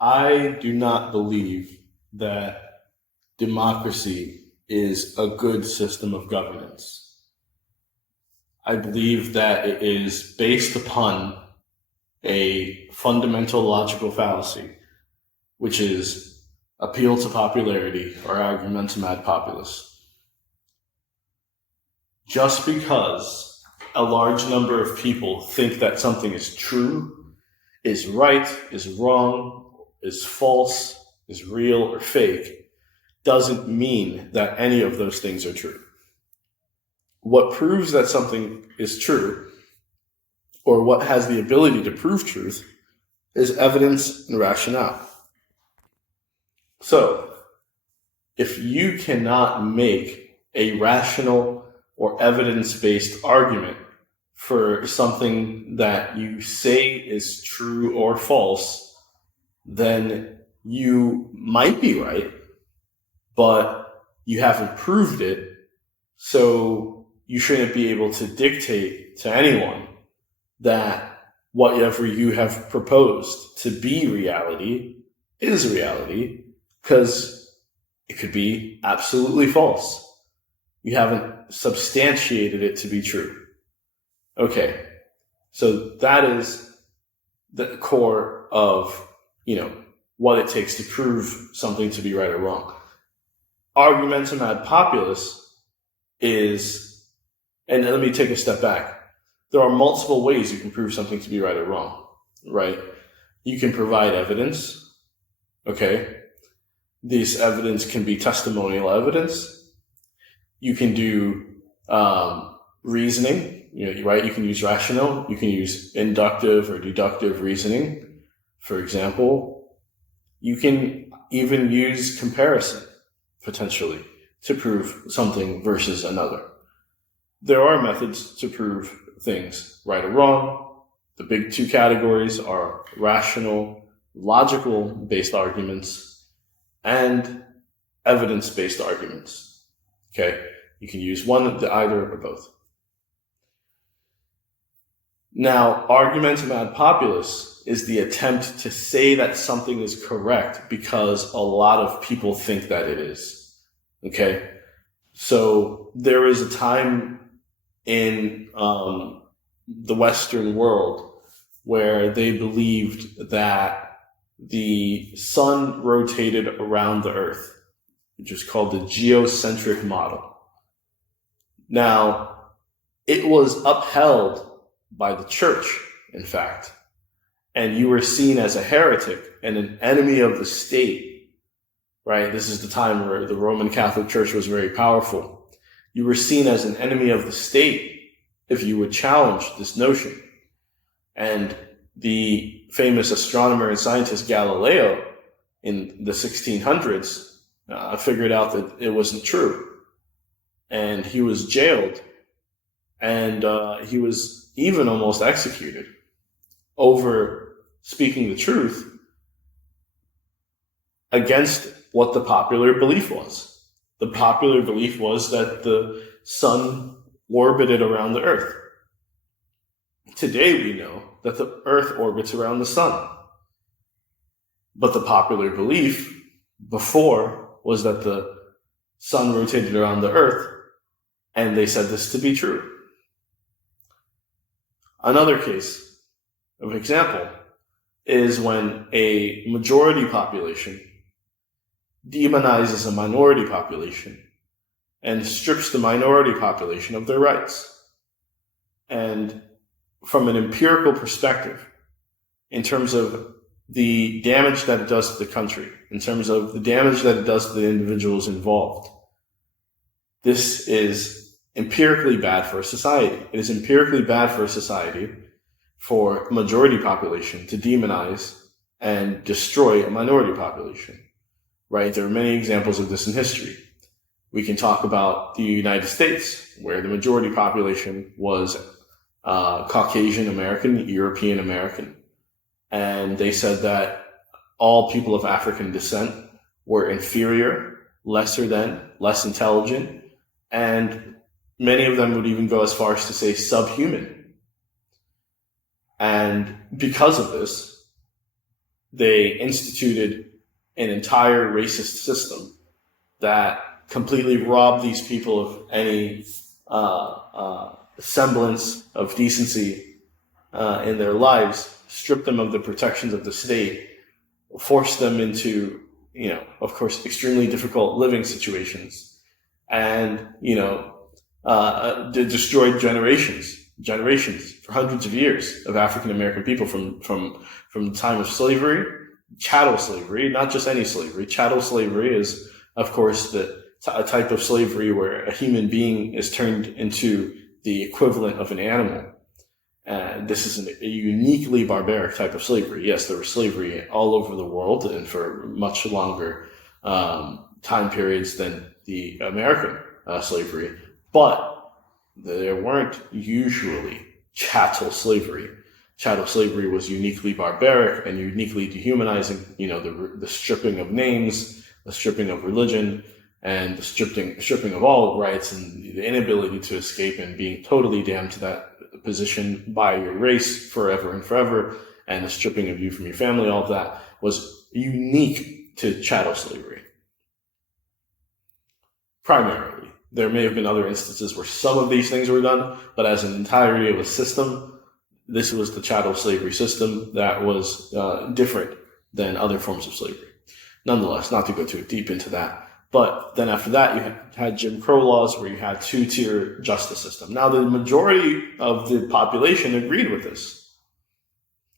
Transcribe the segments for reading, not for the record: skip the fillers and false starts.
I do not believe that democracy is a good system of governance. I believe that it is based upon a fundamental logical fallacy, which is appeal to popularity or argumentum ad populus. Just because a large number of people think that something is true, is right, is wrong, is false, is real, or fake, doesn't mean that any of those things are true. What proves that something is true, or what has the ability to prove truth, is evidence and rationale. So, if you cannot make a rational or evidence-based argument for something that you say is true or false, then you might be right, but you haven't proved it, so you shouldn't be able to dictate to anyone that whatever you have proposed to be reality is reality, because it could be absolutely false. You haven't substantiated it to be true. Okay, so that is the core of, what it takes to prove something to be right or wrong. Argumentum ad populus is, and let me take a step back. There are multiple ways you can prove something to be right or wrong, right? You can provide evidence, okay? This evidence can be testimonial evidence. You can do reasoning, right? You can use rational. You can use inductive or deductive reasoning, for example. You can even use comparison, potentially, to prove something versus another. There are methods to prove things right or wrong. The big two categories are rational, logical-based arguments, and evidence-based arguments. Okay? You can use one, either, or both. Now, argumentum ad populus is the attempt to say that something is correct because a lot of people think that it is. Okay? So there is a time in the Western world where they believed that the sun rotated around the earth, which is called the geocentric model. Now, it was upheld by the church, in fact, and you were seen as a heretic and an enemy of the state, right? This is the time where the Roman Catholic Church was very powerful. You were seen as an enemy of the state if you would challenge this notion. And the famous astronomer and scientist Galileo in the 1600s figured out that it wasn't true. And he was jailed, and he was even almost executed over speaking the truth against what the popular belief was. The popular belief was that the sun orbited around the earth. Today we know that the earth orbits around the sun. But the popular belief before was that the sun rotated around the earth, and they said this to be true. Another case of example is when a majority population demonizes a minority population and strips the minority population of their rights. And from an empirical perspective, in terms of the damage that it does to the country, in terms of the damage that it does to the individuals involved, this is empirically bad for a society. It is empirically bad for a society for a majority population to demonize and destroy a minority population, right? There are many examples of this in history. We can talk about the United States, where the majority population was Caucasian American, European American. And they said that all people of African descent were inferior, lesser than, less intelligent, and many of them would even go as far as to say subhuman. And because of this, they instituted an entire racist system that completely robbed these people of any semblance of decency in their lives, stripped them of the protections of the state, forced them into, of course, extremely difficult living situations, and, destroyed generations for hundreds of years of African American people from the time of slavery, chattel slavery, not just any slavery. Chattel slavery is, of course, a type of slavery where a human being is turned into the equivalent of an animal. And this is a uniquely barbaric type of slavery. Yes, there was slavery all over the world and for much longer time periods than the American slavery, but there weren't usually chattel slavery. Chattel slavery was uniquely barbaric and uniquely dehumanizing. The stripping of names, the stripping of religion, and the stripping of all rights, and the inability to escape, and being totally damned to that position by your race forever and forever, and the stripping of you from your family. All of that was unique to chattel slavery. Primarily. There may have been other instances where some of these things were done, but as an entirety of a system, this was the chattel slavery system that was different than other forms of slavery. Nonetheless, not to go too deep into that, but then after that, you had Jim Crow laws where you had two-tier justice system. Now, the majority of the population agreed with this.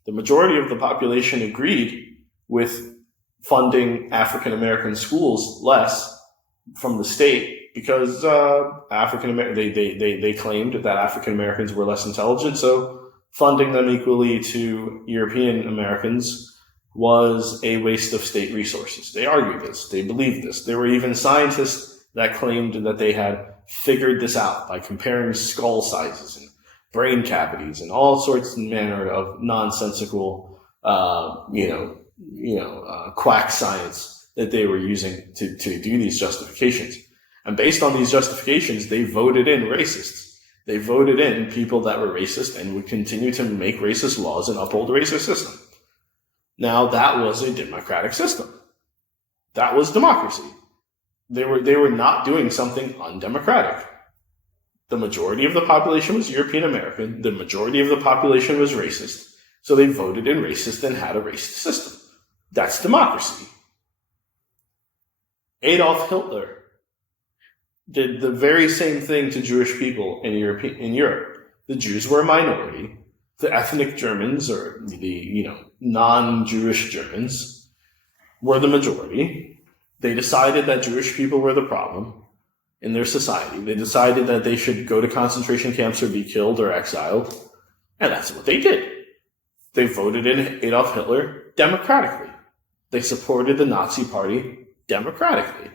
The majority of the population agreed with funding African American schools less from the state, because they claimed that African Americans were less intelligent, so funding them equally to European Americans was a waste of state resources. They argued this. They believed this. There were even scientists that claimed that they had figured this out by comparing skull sizes and brain cavities and all sorts and manner of nonsensical, quack science that they were using to do these justifications. And based on these justifications, they voted in racists. They voted in people that were racist and would continue to make racist laws and uphold the racist system. Now, that was a democratic system. That was democracy. They were not doing something undemocratic. The majority of the population was European American. The majority of the population was racist. So they voted in racist and had a racist system. That's democracy. Adolf Hitler did the very same thing to Jewish people in Europe. The Jews were a minority. The ethnic Germans, or the non-Jewish Germans, were the majority. They decided that Jewish people were the problem in their society. They decided that they should go to concentration camps or be killed or exiled, and that's what they did. They voted in Adolf Hitler democratically. They supported the Nazi Party democratically.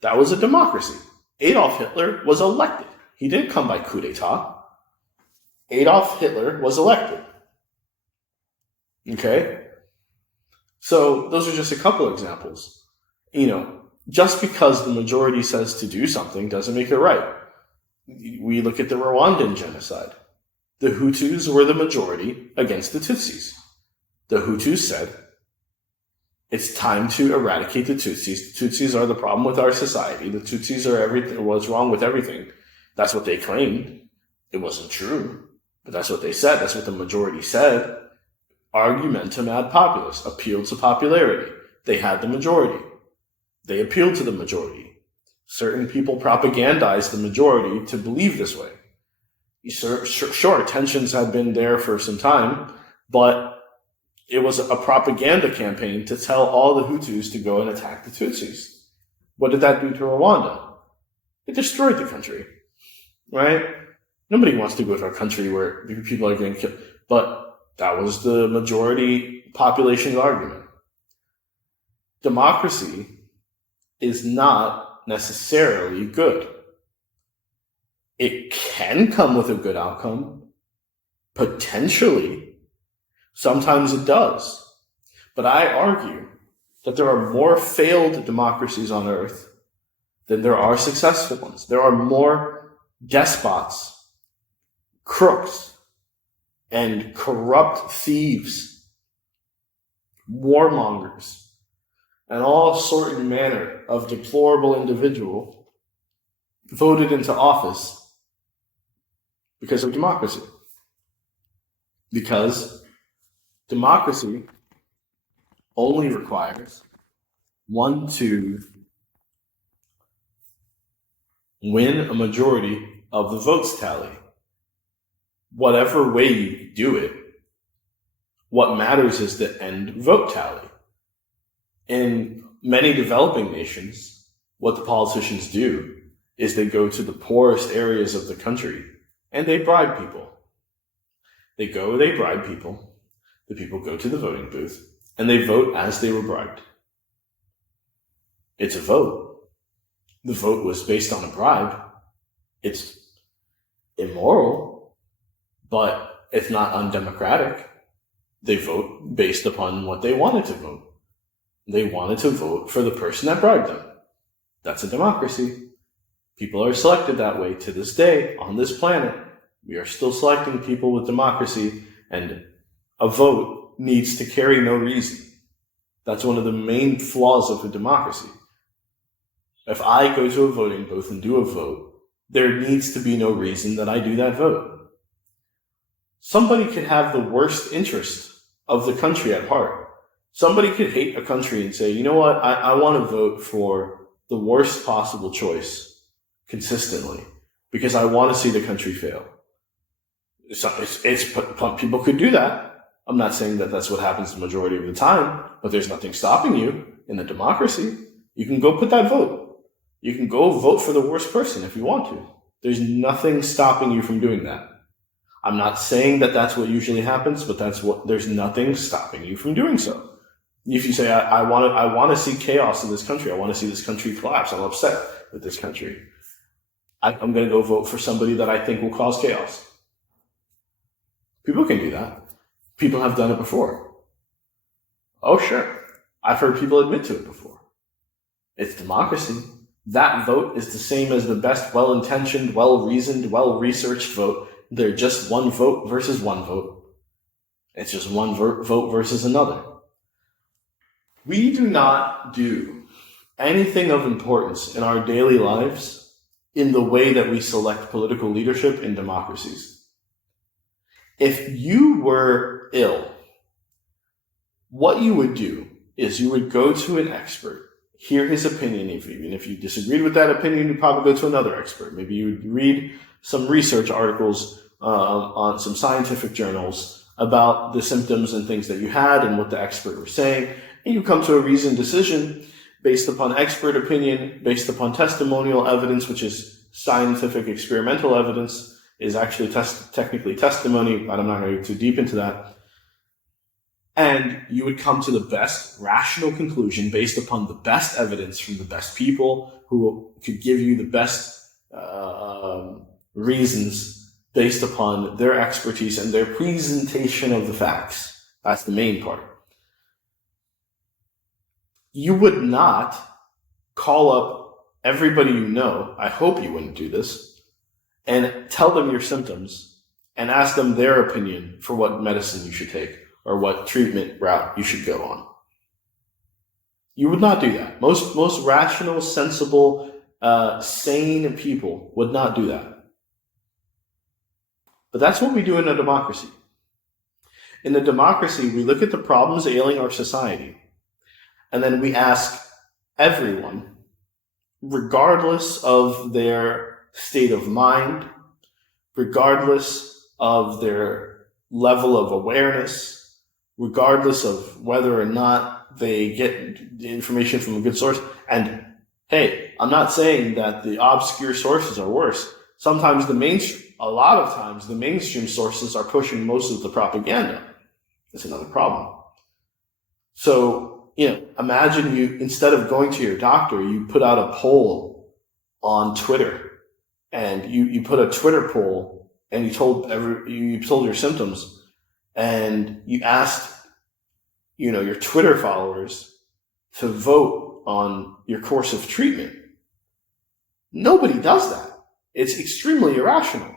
That was a democracy. Adolf Hitler was elected. He didn't come by coup d'etat. Adolf Hitler was elected. Okay? So those are just a couple examples. Just because the majority says to do something doesn't make it right. We look at the Rwandan genocide. The Hutus were the majority against the Tutsis. The Hutus said, it's time to eradicate the Tutsis. The Tutsis are the problem with our society. The Tutsis are everything. What's wrong with everything? That's what they claimed. It wasn't true, but that's what they said. That's what the majority said. Argumentum ad populus, appealed to popularity. They had the majority. They appealed to the majority. Certain people propagandized the majority to believe this way. Sure, tensions had been there for some time, but it was a propaganda campaign to tell all the Hutus to go and attack the Tutsis. What did that do to Rwanda? It destroyed the country, right? Nobody wants to go to a country where people are getting killed. But that was the majority population's argument. Democracy is not necessarily good. It can come with a good outcome, potentially. Sometimes it does. But I argue that there are more failed democracies on earth than there are successful ones. There are more despots, crooks, and corrupt thieves warmongers, and all sort and manner of deplorable individual voted into office because of democracy. Because democracy only requires one to win a majority of the votes tally. Whatever way you do it, what matters is the end vote tally. In many developing nations, what the politicians do is they go to the poorest areas of the country and they bribe people. They bribe people. The people go to the voting booth and they vote as they were bribed. It's a vote. The vote was based on a bribe. It's immoral, but it's not undemocratic. They vote based upon what they wanted to vote. They wanted to vote for the person that bribed them. That's a democracy. People are selected that way to this day on this planet. We are still selecting people with democracy, and a vote needs to carry no reason. That's one of the main flaws of a democracy. If I go to a voting booth and do a vote, there needs to be no reason that I do that vote. Somebody could have the worst interest of the country at heart. Somebody could hate a country and say, you know what, I want to vote for the worst possible choice consistently because I want to see the country fail. People could do that. I'm not saying that that's what happens the majority of the time, but there's nothing stopping you in a democracy. You can go put that vote. You can go vote for the worst person if you want to. There's nothing stopping you from doing that. I'm not saying that that's what usually happens, but there's nothing stopping you from doing so. If you say, I want to see chaos in this country, I want to see this country collapse, I'm upset with this country, I'm going to go vote for somebody that I think will cause chaos. People can do that. People have done it before. Oh, sure. I've heard people admit to it before. It's democracy. That vote is the same as the best well-intentioned, well-reasoned, well-researched vote. They're just one vote versus one vote. It's just one vote versus another. We do not do anything of importance in our daily lives in the way that we select political leadership in democracies. If you were ill, what you would do is you would go to an expert, hear his opinion. Even if you disagreed with that opinion, you'd probably go to another expert. Maybe you would read some research articles on some scientific journals about the symptoms and things that you had and what the expert was saying. And you come to a reasoned decision based upon expert opinion, based upon testimonial evidence, which is scientific experimental evidence, is actually technically testimony, but I'm not going to go too deep into that. And you would come to the best rational conclusion based upon the best evidence from the best people who could give you the best reasons based upon their expertise and their presentation of the facts. That's the main part. You would not call up everybody you know, I hope you wouldn't do this, and tell them your symptoms and ask them their opinion for what medicine you should take or what treatment route you should go on. You would not do that. Most rational, sensible, sane people would not do that. But that's what we do in a democracy. In a democracy, we look at the problems ailing our society, and then we ask everyone, regardless of their state of mind, regardless of their level of awareness, regardless of whether or not they get the information from a good source. And hey, I'm not saying that the obscure sources are worse. Sometimes a lot of times the mainstream sources are pushing most of the propaganda. That's another problem. So, imagine you, instead of going to your doctor, you put out a poll on Twitter, and you put a Twitter poll, and you told your symptoms, and you asked, your Twitter followers to vote on your course of treatment. Nobody does that. It's extremely irrational.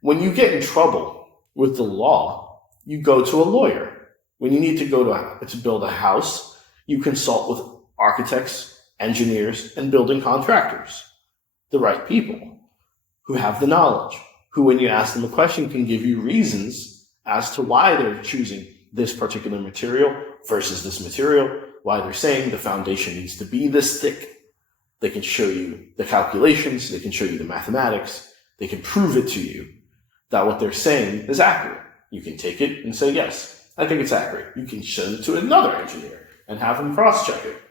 When you get in trouble with the law, you go to a lawyer. When you need to go to build a house, you consult with architects, engineers, and building contractors, the right people who have the knowledge, who, when you ask them a question, can give you reasons as to why they're choosing this particular material versus this material, why they're saying the foundation needs to be this thick. They can show you the calculations, they can show you the mathematics, they can prove it to you that what they're saying is accurate. You can take it and say, yes, I think it's accurate. You can send it to another engineer and have them cross-check it,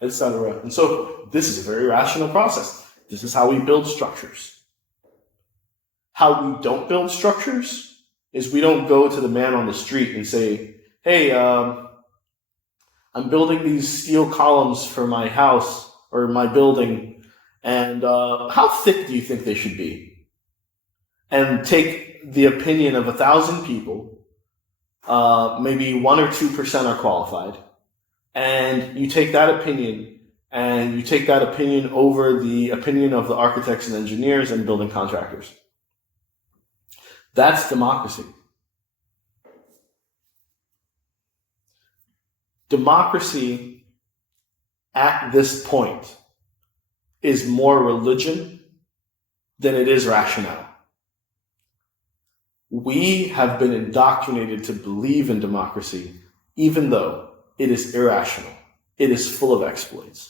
etc. And so this is a very rational process. This is how we build structures. How we don't build structures is we don't go to the man on the street and say, hey, I'm building these steel columns for my house or my building, and how thick do you think they should be? And take the opinion of 1,000 people, maybe 1 or 2% are qualified, and you take that opinion and you take that opinion over the opinion of the architects and engineers and building contractors. That's democracy. Democracy at this point is more religion than it is rationale. We have been indoctrinated to believe in democracy, even though it is irrational. It is full of exploits.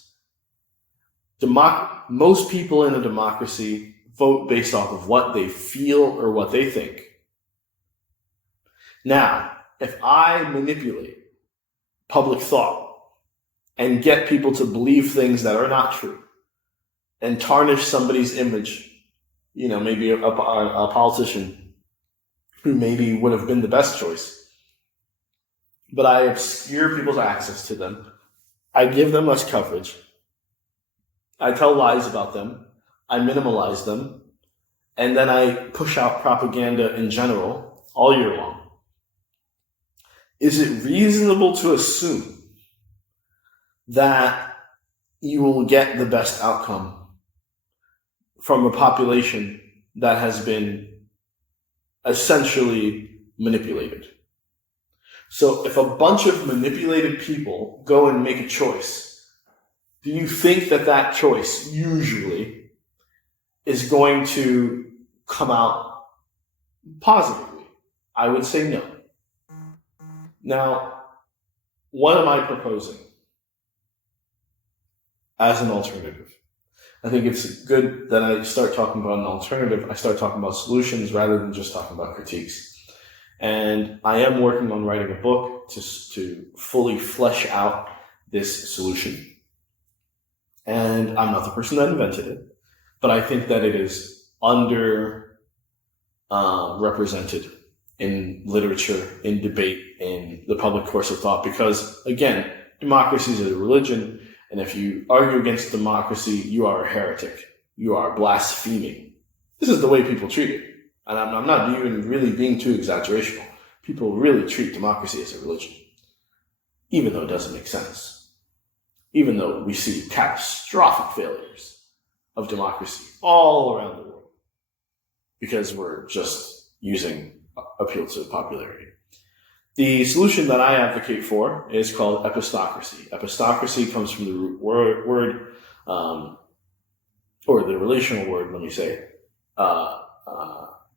Most people in a democracy vote based off of what they feel or what they think. Now, if I manipulate public thought and get people to believe things that are not true and tarnish somebody's image, maybe a politician who maybe would have been the best choice, but I obscure people's access to them, I give them less coverage, I tell lies about them, I minimalize them, and then I push out propaganda in general all year long. Is it reasonable to assume that you will get the best outcome from a population that has been essentially manipulated? So if a bunch of manipulated people go and make a choice, do you think that that choice usually is going to come out positively? I would say no. Now, what am I proposing as an alternative? I think it's good that I start talking about an alternative. I start talking about solutions rather than just talking about critiques. And I am working on writing a book to fully flesh out this solution. And I'm not the person that invented it, but I think that it is represented in literature, in debate, in the public course of thought, because, again, democracy is a religion, and if you argue against democracy, you are a heretic. You are blaspheming. This is the way people treat it. And I'm not even really being too exaggerational. People really treat democracy as a religion, even though it doesn't make sense. Even though we see catastrophic failures of democracy all around the world, because we're just using appeal to popularity. The solution that I advocate for is called epistocracy. Epistocracy comes from the root word, or the relational word, let me say,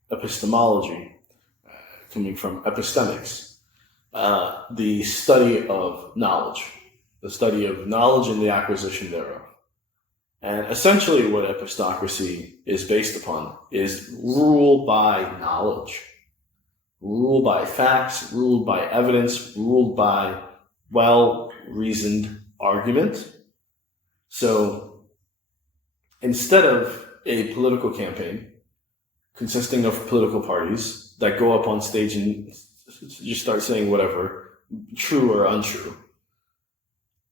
epistemology, coming from epistemics, the study of knowledge. The study of knowledge and the acquisition thereof. And essentially what epistocracy is based upon is rule by knowledge, rule by facts, ruled by evidence, ruled by well-reasoned argument. So instead of a political campaign consisting of political parties that go up on stage and just start saying whatever, true or untrue,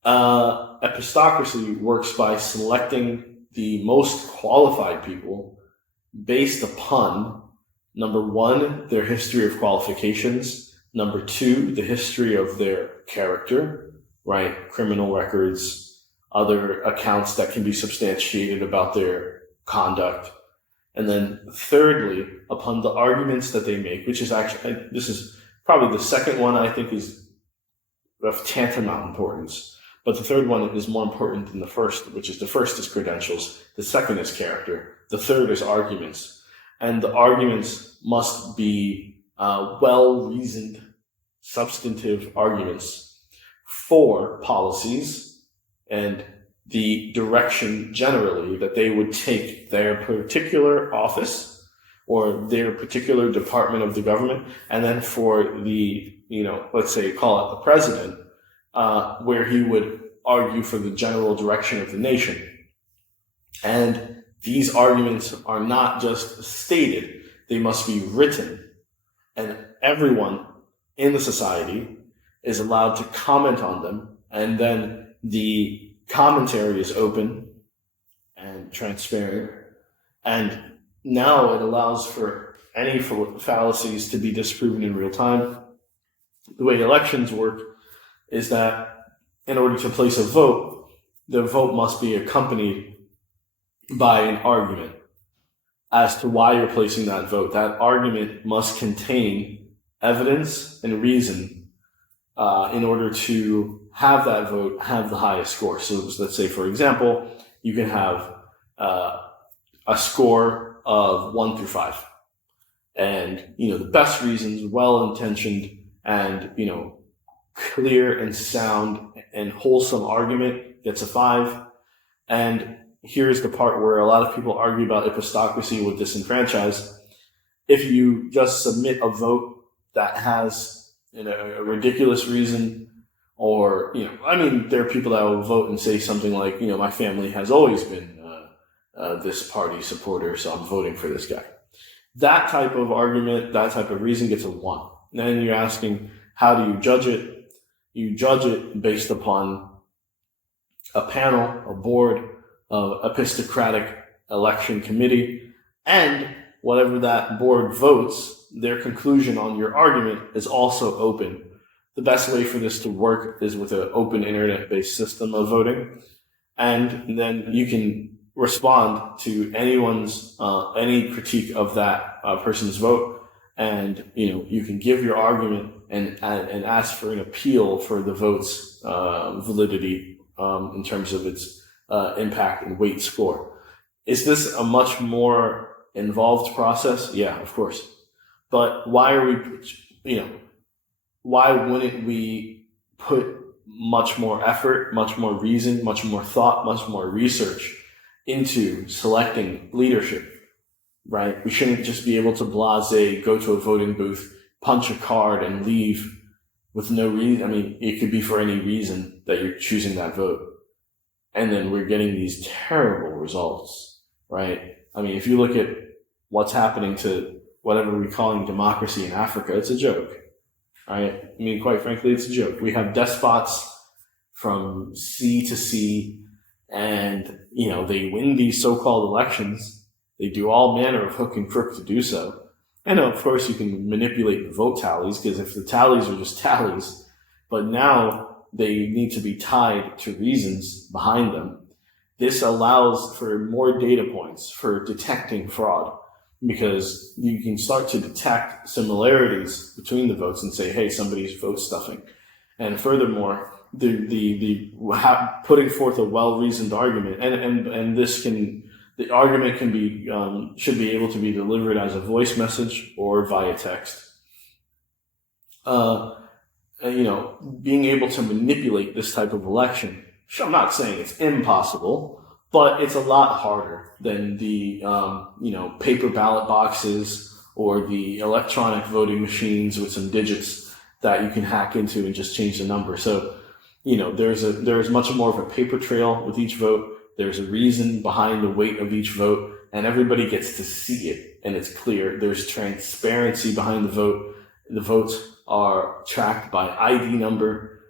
epistocracy works by selecting the most qualified people based upon, number one, their history of qualifications, number two, the history of their character, right? Criminal records, other accounts that can be substantiated about their conduct. And then thirdly, upon the arguments that they make, which is actually, this is probably the second one I think is of tantamount importance. But the third one is more important than the first, which is the first is credentials, the second is character, the third is arguments. And the arguments must be well-reasoned, substantive arguments for policies and the direction generally that they would take their particular office or their particular department of the government, and then for the, let's say, call it the president, where he would argue for the general direction of the nation. And these arguments are not just stated, they must be written. And everyone in the society is allowed to comment on them, and then the commentary is open and transparent. And now it allows for any fallacies to be disproven in real time. The way elections work is that in order to place a vote, the vote must be accompanied by an argument as to why you're placing that vote. That argument must contain evidence and reason in order to have that vote have the highest score. So let's say, for example, you can have a score of 1 through 5. And, the best reasons, well-intentioned, and, clear and sound and wholesome argument gets a 5. And here's the part where a lot of people argue about epistocracy with disenfranchise. If you just submit a vote that has a ridiculous reason, or, there are people that will vote and say something like, my family has always been this party supporter, so I'm voting for this guy. That type of argument, that type of reason gets a 1. Then you're asking, how do you judge it? You judge it based upon a panel, a board, epistocratic election committee, and whatever that board votes, their conclusion on your argument is also open. The best way for this to work is with an open internet-based system of voting, and then you can respond to anyone's any critique of that person's vote, and you can give your argument and ask for an appeal for the vote's validity in terms of its impact and weight score. Is this a much more involved process? Yeah, of course. But why wouldn't we put much more effort, much more reason, much more thought, much more research into selecting leadership, right? We shouldn't just be able to go to a voting booth, punch a card, and leave with no reason. It could be for any reason that you're choosing that vote. And then we're getting these terrible results, right? If you look at what's happening to whatever we're calling democracy in Africa, it's a joke, right? Quite frankly, it's a joke. We have despots from sea to sea, and, they win these so-called elections. They do all manner of hook and crook to do so. And of course, you can manipulate the vote tallies, because if the tallies are just tallies, but now they need to be tied to reasons behind them. This allows for more data points for detecting fraud, because you can start to detect similarities between the votes and say, hey, somebody's vote stuffing. And furthermore, putting forth a well-reasoned argument, and the argument should be able to be delivered as a voice message or via text. Being able to manipulate this type of election, I'm not saying it's impossible, but it's a lot harder than the paper ballot boxes or the electronic voting machines with some digits that you can hack into and just change the number. So, there's much more of a paper trail with each vote. There's a reason behind the weight of each vote, and everybody gets to see it, and it's clear. There's transparency behind the vote. The votes are tracked by ID number.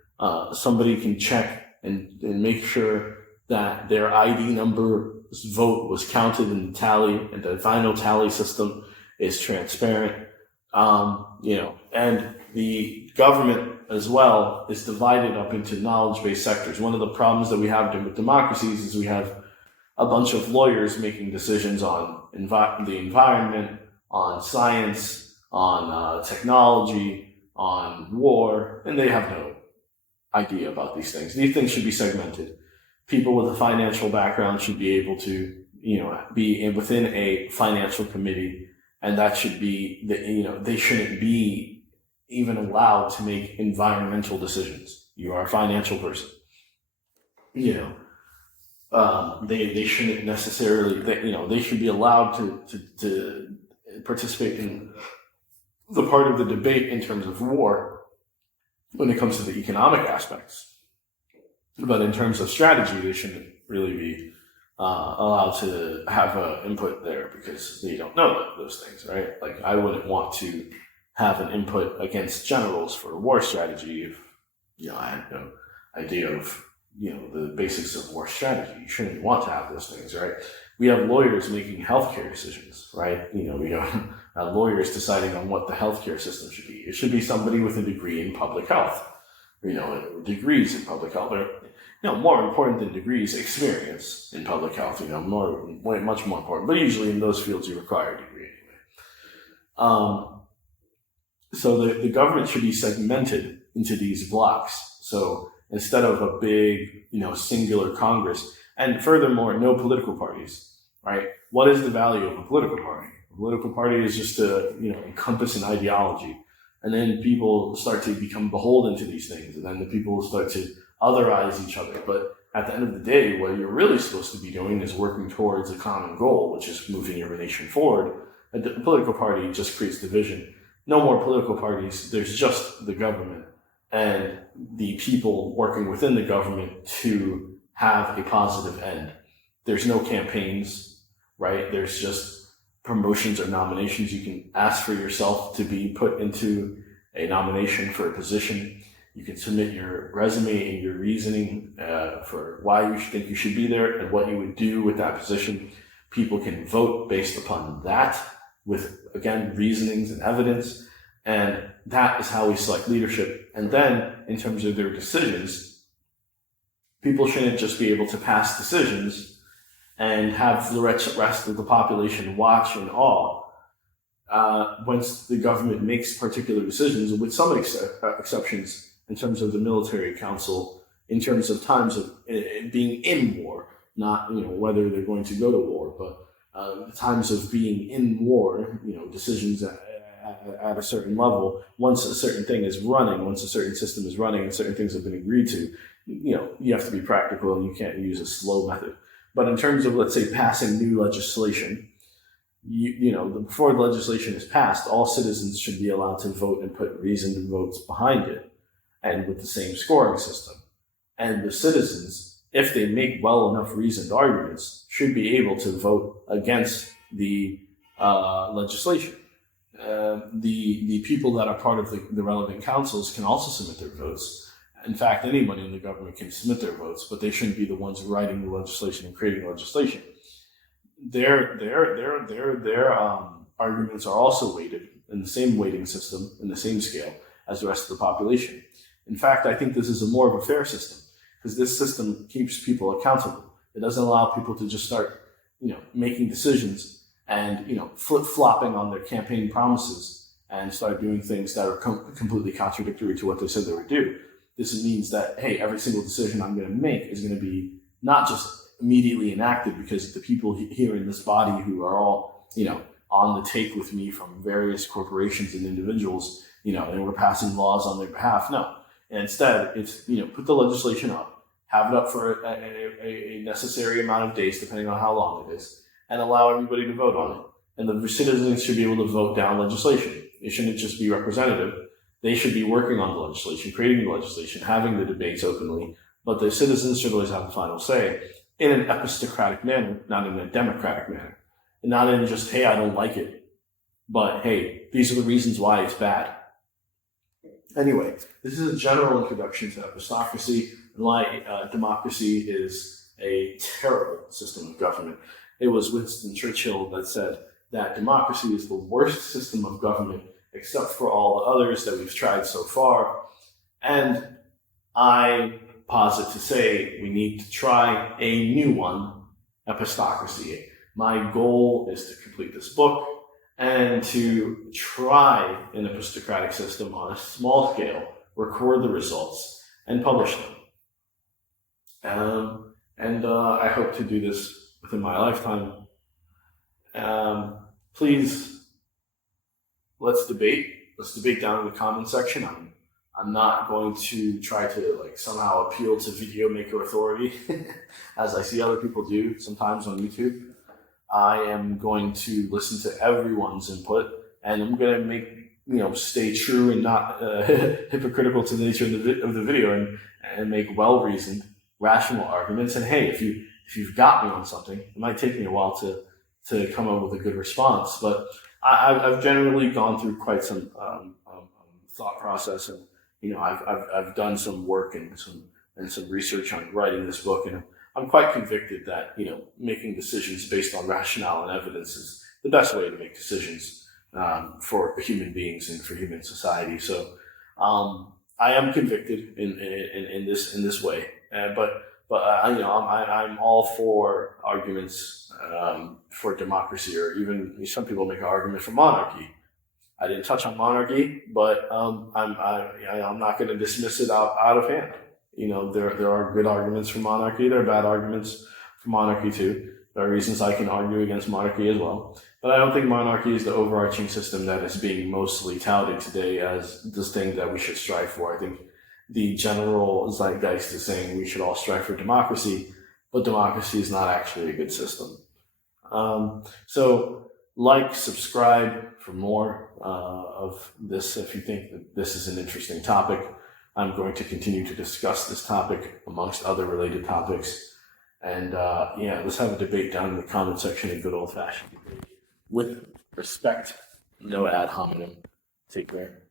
Somebody can check and make sure that their ID number's vote was counted in the tally, and the final tally system is transparent. And the government as well is divided up into knowledge-based sectors. One of the problems that we have with democracies is we have a bunch of lawyers making decisions on the environment, on science, on technology, on war, and they have no idea about these things. These things should be segmented. People with a financial background should be able to, be within a financial committee, and that should be, they shouldn't be even allowed to make environmental decisions. You are a financial person. They shouldn't necessarily, they should be allowed to participate in the part of the debate in terms of war when it comes to the economic aspects. But in terms of strategy, they shouldn't really be allowed to have input there because they don't know those things, right? Like, I wouldn't want to have an input against generals for war strategy if, I had no idea of, the basics of war strategy. You shouldn't want to have those things, right? We have lawyers making healthcare decisions, right? We have lawyers deciding on what the healthcare system should be. It should be somebody with a degree in public health, degrees in public health, or, more important than degrees, experience in public health, much more important. But usually in those fields, you require a degree anyway. So the government should be segmented into these blocks. So instead of a big, singular Congress, and furthermore, no political parties, right? What is the value of a political party? A political party is just to, encompass an ideology. And then people start to become beholden to these things. And then the people start to otherize each other. But at the end of the day, what you're really supposed to be doing is working towards a common goal, which is moving your nation forward. A political party just creates division. No more political parties. There's just the government and the people working within the government to have a positive end. There's no campaigns, right? There's just promotions or nominations. You can ask for yourself to be put into a nomination for a position. You can submit your resume and your reasoning for why you think you should be there and what you would do with that position. People can vote based upon that with, again, reasonings and evidence. And that is how we select leadership. And then, in terms of their decisions, people shouldn't just be able to pass decisions and have the rest of the population watch in awe once the government makes particular decisions, with some exceptions in terms of the military council, in terms of times of being in war, not whether they're going to go to war, but the times of being in war, decisions at a certain level, once a certain thing is running, once a certain system is running and certain things have been agreed to, you have to be practical and you can't use a slow method. But in terms of, let's say, passing new legislation, before the legislation is passed, all citizens should be allowed to vote and put reasoned votes behind it, and with the same scoring system. And the citizens, if they make well enough reasoned arguments, should be able to vote against the legislation. The people that are part of the relevant councils can also submit their votes. In fact, anybody in the government can submit their votes, but they shouldn't be the ones writing the legislation and creating legislation. Their arguments are also weighted in the same weighting system, in the same scale as the rest of the population. In fact, I think this is more of a fair system because this system keeps people accountable. It doesn't allow people to just start, making decisions and, flip-flopping on their campaign promises and start doing things that are completely contradictory to what they said they would do. This means that, hey, every single decision I'm going to make is going to be not just immediately enacted because the people here in this body who are all, on the take with me from various corporations and individuals, and we're passing laws on their behalf. No. And instead, it's, put the legislation up, have it up for a necessary amount of days, depending on how long it is, and allow everybody to vote on it. And the citizens should be able to vote down legislation. It shouldn't just be representative. They should be working on the legislation, creating the legislation, having the debates openly, but the citizens should always have the final say in an epistocratic manner, not in a democratic manner. And not in just, hey, I don't like it, but hey, these are the reasons why it's bad. Anyway, this is a general introduction to epistocracy and why democracy is a terrible system of government. It was Winston Churchill that said that democracy is the worst system of government except for all the others that we've tried so far. And I posit to say we need to try a new one, epistocracy. My goal is to complete this book and to try an epistocratic system on a small scale, record the results, and publish them. And I hope to do this within my lifetime. Please, let's debate. Let's debate down in the comment section. I'm not going to try to somehow appeal to video maker authority, as I see other people do sometimes on YouTube. I am going to listen to everyone's input, and I'm going to make stay true and not hypocritical to the nature of the video, and make well-reasoned, rational arguments. And hey, if you've got me on something, it might take me a while to come up with a good response, but I've generally gone through quite some thought process, and I've done some work and some research on writing this book, and I'm quite convicted that making decisions based on rationale and evidence is the best way to make decisions for human beings and for human society. So I am convicted in this way, but I'm all for arguments for democracy, or even some people make an argument for monarchy. I didn't touch on monarchy, but I'm not going to dismiss it out of hand. There are good arguments for monarchy. There are bad arguments for monarchy too. There are reasons I can argue against monarchy as well. But I don't think monarchy is the overarching system that is being mostly touted today as this thing that we should strive for. I think the general zeitgeist is saying we should all strive for democracy, but democracy is not actually a good system. So subscribe for more of this if you think that this is an interesting topic. I'm going to continue to discuss this topic amongst other related topics. And let's have a debate down in the comment section, a good old-fashioned debate with respect, no ad hominem. Take care.